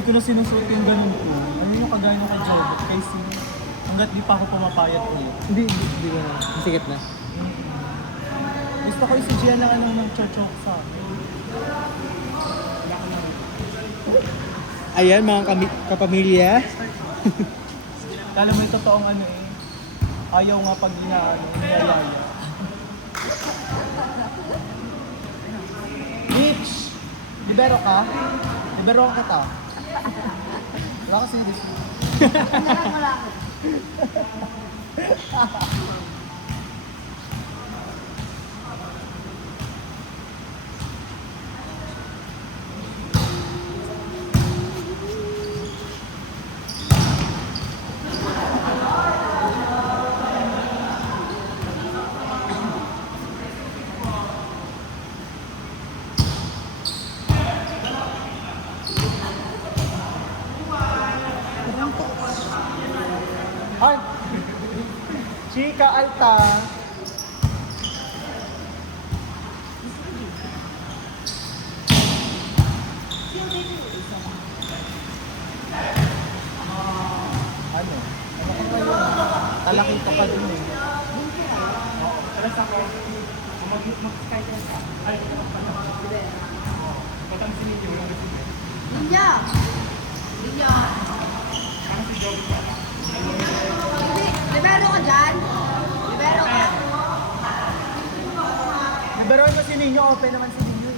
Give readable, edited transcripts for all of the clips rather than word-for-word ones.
Hindi ko na sinusuot yung ganun ko. Ano yung kagaya ko kay Job? Kasi hanggat di pa ako pumapayat ulit. Hindi ko na. Sikat na. Gusto ko si Gia na anong mag-chochok sa akin. Ayan mga kapamilya. Kala mo yung totoong ano eh. Ayaw nga pag niyayaya. Mitch! Libero ka? Libero ka ta. Wala kasi hindi. Wala ko. Ay! Chika Alta! Ano? Ano ka ngayon? Talakita ka dun eh. Alas ako. Mag-sky ka sa. Ay, patang sinigyo mo lang. Linya! Linya! Hindi, libero ka dyan. Libero ka. Liberoin mo si Ninyo, open naman si Ninyo.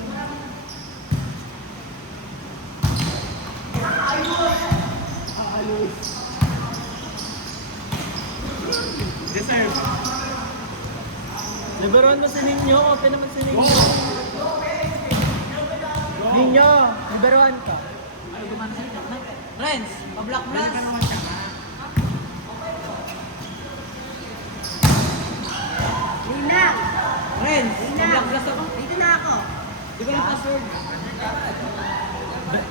Deserve. Liberoin mo si Ninyo, open naman si Ninyo. Ninyo, liberoin ka. Friends, pa-block mo lang. Lina! Friends, Lina! pa-block glass ako. Dito na ako. Di ko yung password.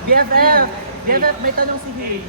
BFF! BFF, may tanong si Hill.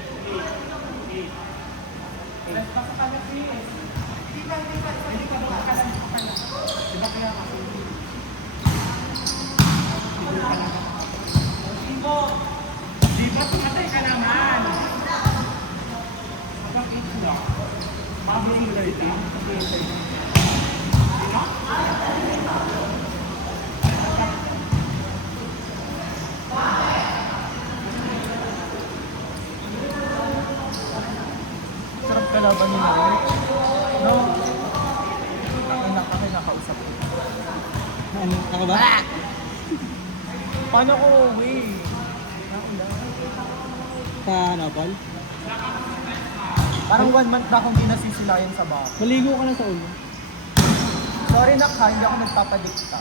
Sarap kalaban ni Mark. No? Ako nakausap ko. Ano? Ako ba? Paano ko uwi? Sa ano, Paul? Parang 1 month na akong dinasisilayan sa bahay. Maligo ka na sa ulo. Sorry na ka, hindi ako nagpapadikta.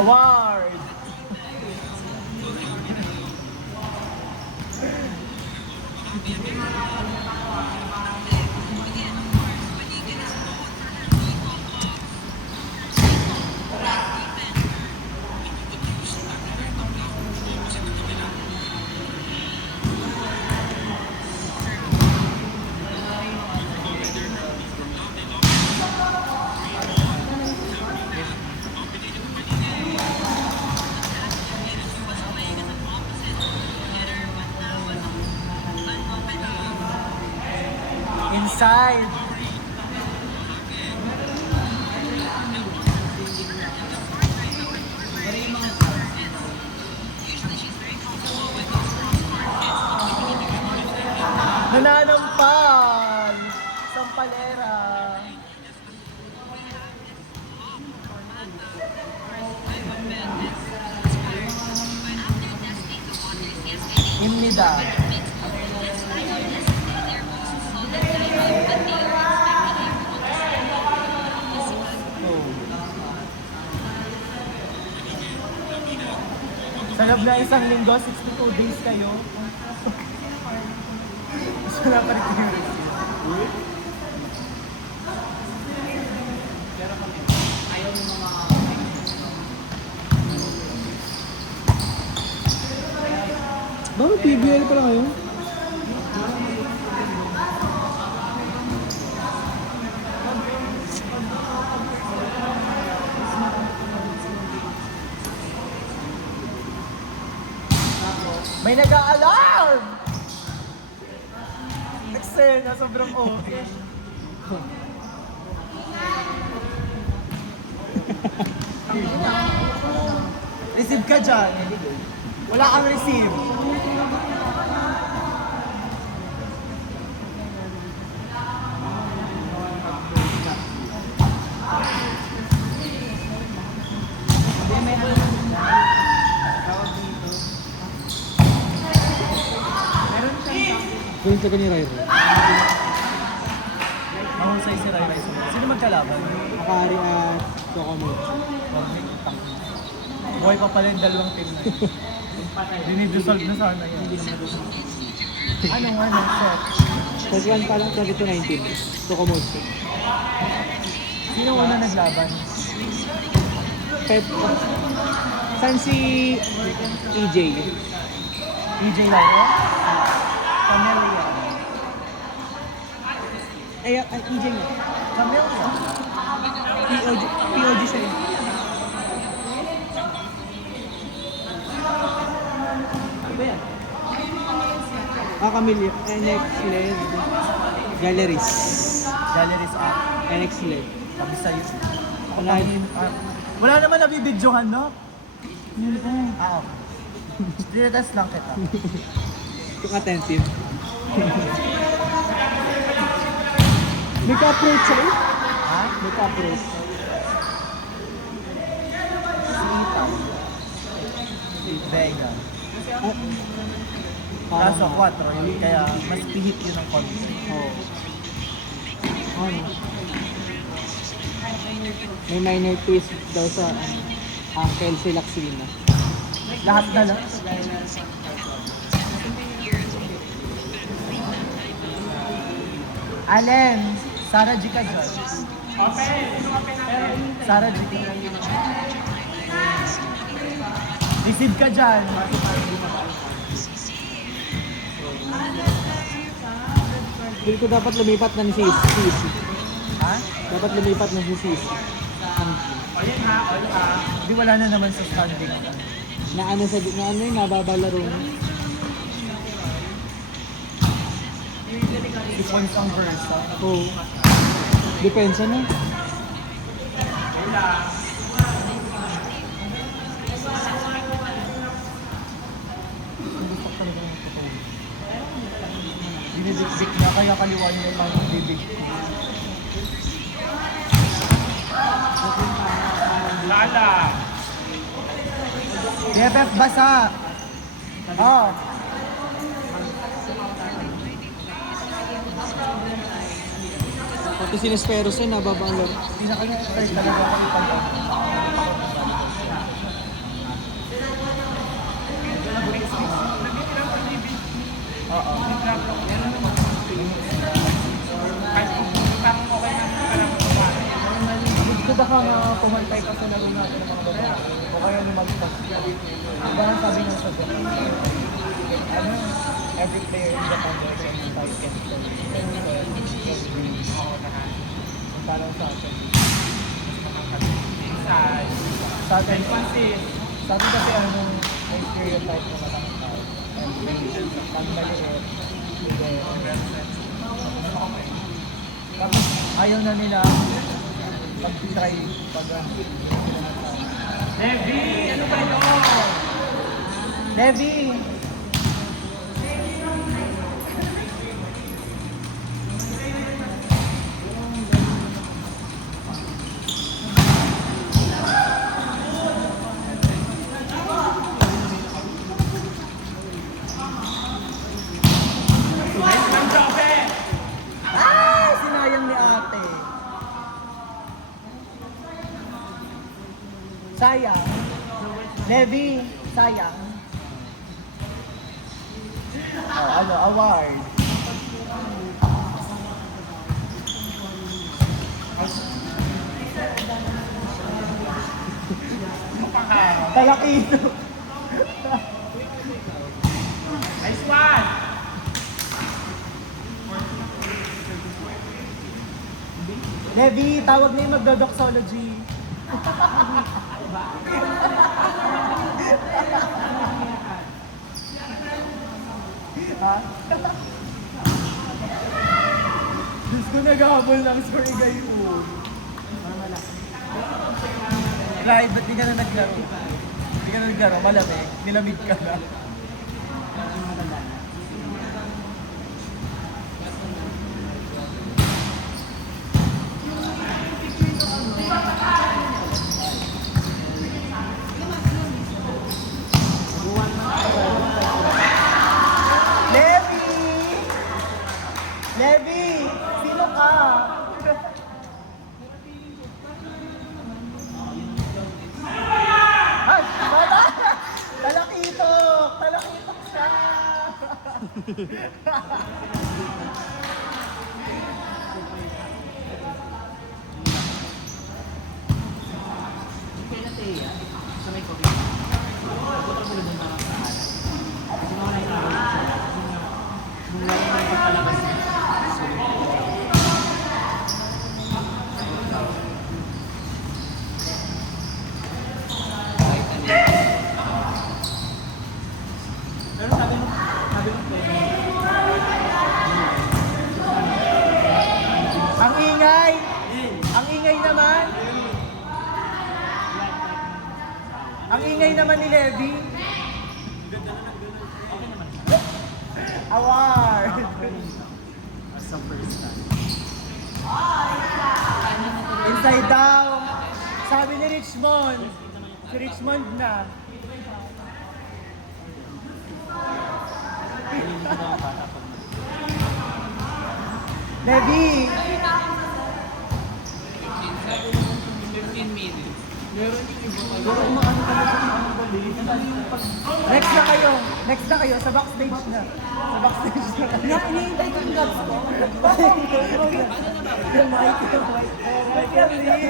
Award! Inside! Nananampal! Sampalera! Imnida. Sa loob na isang linggo, 62 days kayo. Gusto na pa rin yung receipt. Bakit PBL pala kayo? May nag-a-alarm! Eksena, sobrang okay. Receive ka dyan. Wala kang receive. Kung sa kanya Rairo. Mahusay si Rai Rai. Sino magkalaban? Akari at Tokamochi. Buhay pa pala yung dalawang team na yun. Dinidissolve na sana yan. Anong set? First one pa lang, 22-19. Tokamochi. Sino una naglaban? Pep. Saan si EJ? EJ Lairo? Camelia. Ay, EJ nga. Camelia? POG siya yun. Camilla. NX LED. Galleries. Galleries up. NX LED. Sabi sa'yo. Wala yun. Wala naman nabibidyohan, no? Ah, okay. Dinatest lang kita. Yung attentive. May ka-approach siya eh. Ha? May ka-approach. Si Vega. Ah, Kaso 4, hindi kaya mas pihit yun ang konti. Oo. Ano? May minor twist daw sa Uncle si Laxina. Lahat na lang. Allen, Sarah G ka dyan. Sarah G ka. Receive ka dyan. Hindi ko dapat lumipat na ni Sisi. Ha? Dapat lumipat na si Sisi. Hindi wala na naman sa standing. Na ano yung nababalaro niya. Si Pons ang versa. Oo. Depensa na. Gusto ko talaga ng totoo. Dinidikdik na kaya kaliwa niya yung mga bibig. Lala! BFF basa! Oh! Pati sinesperos ay nababalaro. Pinaka-start talaga ako ipag Oo. Gusto ba kang pumantay pa sa laro natin ng mga babae? O kaya lumagpas? Diba ang sabi ng sagot? Ano? Every player in the contest can fight and parang sa atin. Sa atin, sa atin kasi ano, may stereotype na matamang tao. Pag maliit, tapos ayaw na nila pag-try, Levi! Ano ba yun? Levi! Sayang. Levi, sayang. Oh, ano, award. Talakito. Nice one! Levi, tawag na yung magdodoxology. Ha? Diyos ko nag-ahabol lang, sorry gayon. Clyde, ba't di ka na naglaro? Di ka na naglaro, malamig. Nilamig ka na. Levi! Levi! Sino ka? Ay! Bata! Talakitok! Talakitok siya! Ang ingay! Ang ingay naman! Ang ingay naman ni Levi! Award! Inside down! Sabi ni Richmond! Si Richmond na! Levi! 15 minutes. Next na kayo! Next na kayo! Sa backstage na! Sa backstage na kayo! Hinihintay ko yung gloves ko. Yung mic! Yung mic! I can't leave! I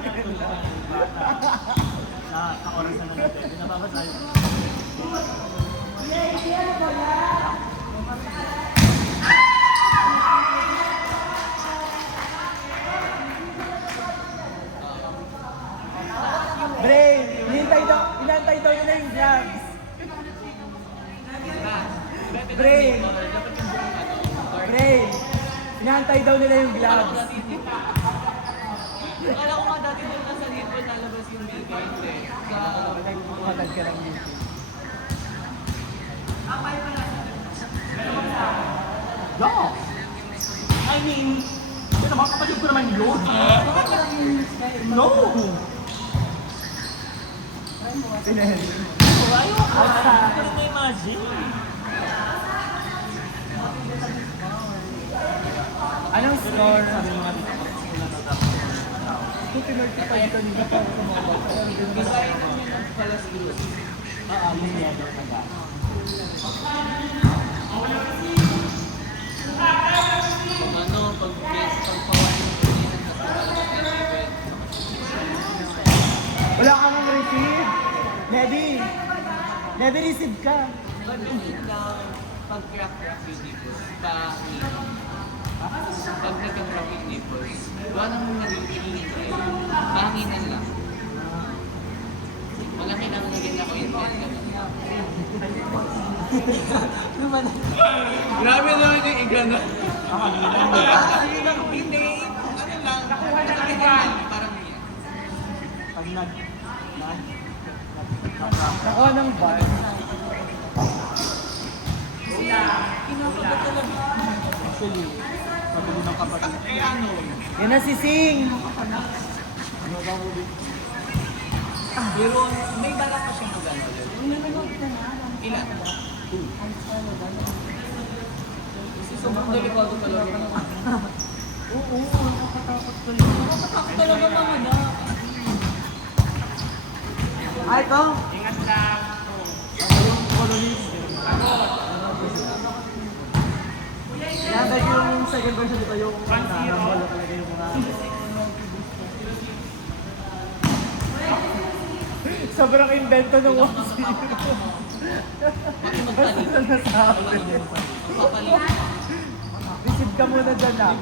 can't leave! Sa oras na natin, pinababasay. Brain! Inantay daw nila yung gloves! Brain! Brain! Inantay daw nila yung gloves! Akala ko nga dati doon nasa nipple lalabas yung baby. Matag ka lang yun. No! I mean, yun naman, kapatid ko naman yun. No! Sinen. Ayaw ko. Hindi ko ma-imagine. Anong score? Sabi mga dito. 2.35 kanina para sa mga bata. Design namin ng pala siguro. Yung leather na ba? Pag ano, pagpawan yung pagkinan na sa Wala ka mang receive! Levi! Levi, receive ka! pag-crack-crack yung nipples, pag nagka-crack yung nipples, gawa naman naging piningin pahanginan lang. Wala kailangan naging ako yung grabe naman yung igano. Hindi, ano lang, nakuha na lang. Parang yan. Pag Nakuha ng bar. actually, pabili ng kapatid. Eh ano, Yan na si Sing! pero may balak pa siyang mag-ano. Ilan? Kasi sobrang delikado talaga. Oo, nakakatakot ka lang. Nakakatakot talaga mga anak. Ah, ito? Ingat lang. Ako yung colonist. Yan, like yung second version dito yung narambala talaga yung mga... Sobrang invento ng 1-0. Basta na nasabi. Receive ka muna dyan lang.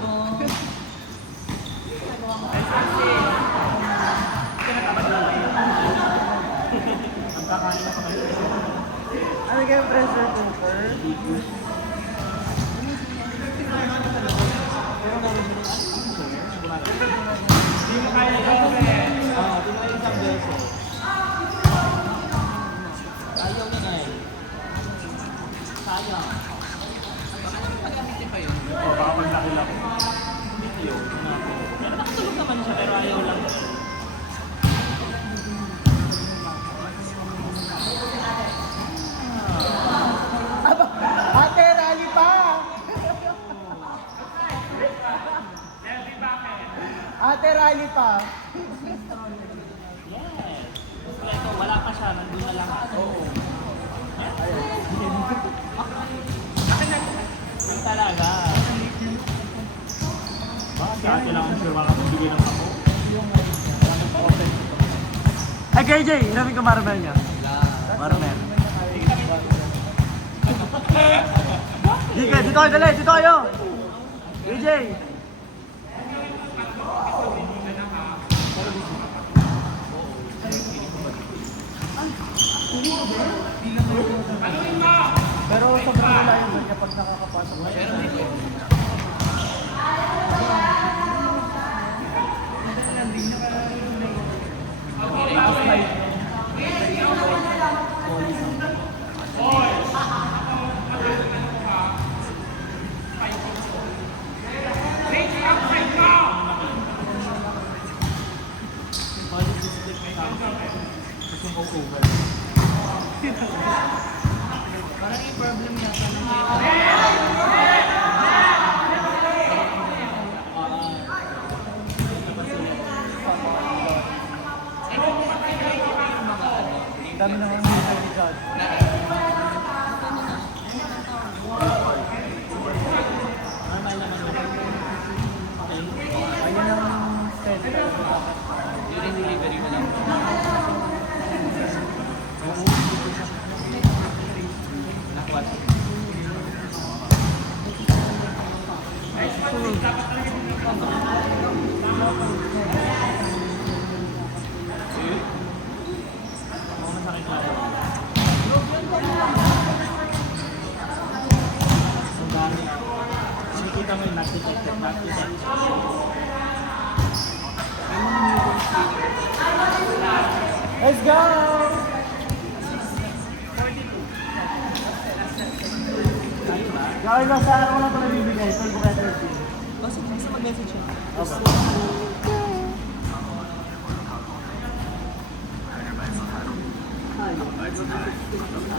Ang kakain na sa kayo. Ano kayong pressure cooker? Hindi mo kaya yung Tinayang isang beses. Ayaw na nga eh. Sayang. Oh, baka paglaki-laki. Hindi yun. Pero nakatulog naman siya, pero ayaw lang. Ate, rally pa! Ate, rally pa! Yes. Gusto ito, wala pa siya, nandun na lang. Oo. Ang talaga. Bakit dati lang ang sure makapagigay ng ako? Ay, KJ, inamin ko Marmel niya. Marmel. Dito kayo dali, dito kayo! KJ! Pero sobrang wala yun kapag nakakapasok mo. Dami na mga mga judge. Ayun ang style. Nakikita mo yung not detected, not detected. Let's go! Gawin lang sana ko lang ito nabibigay. Ito yung better team. Basta mag-message siya. Opo.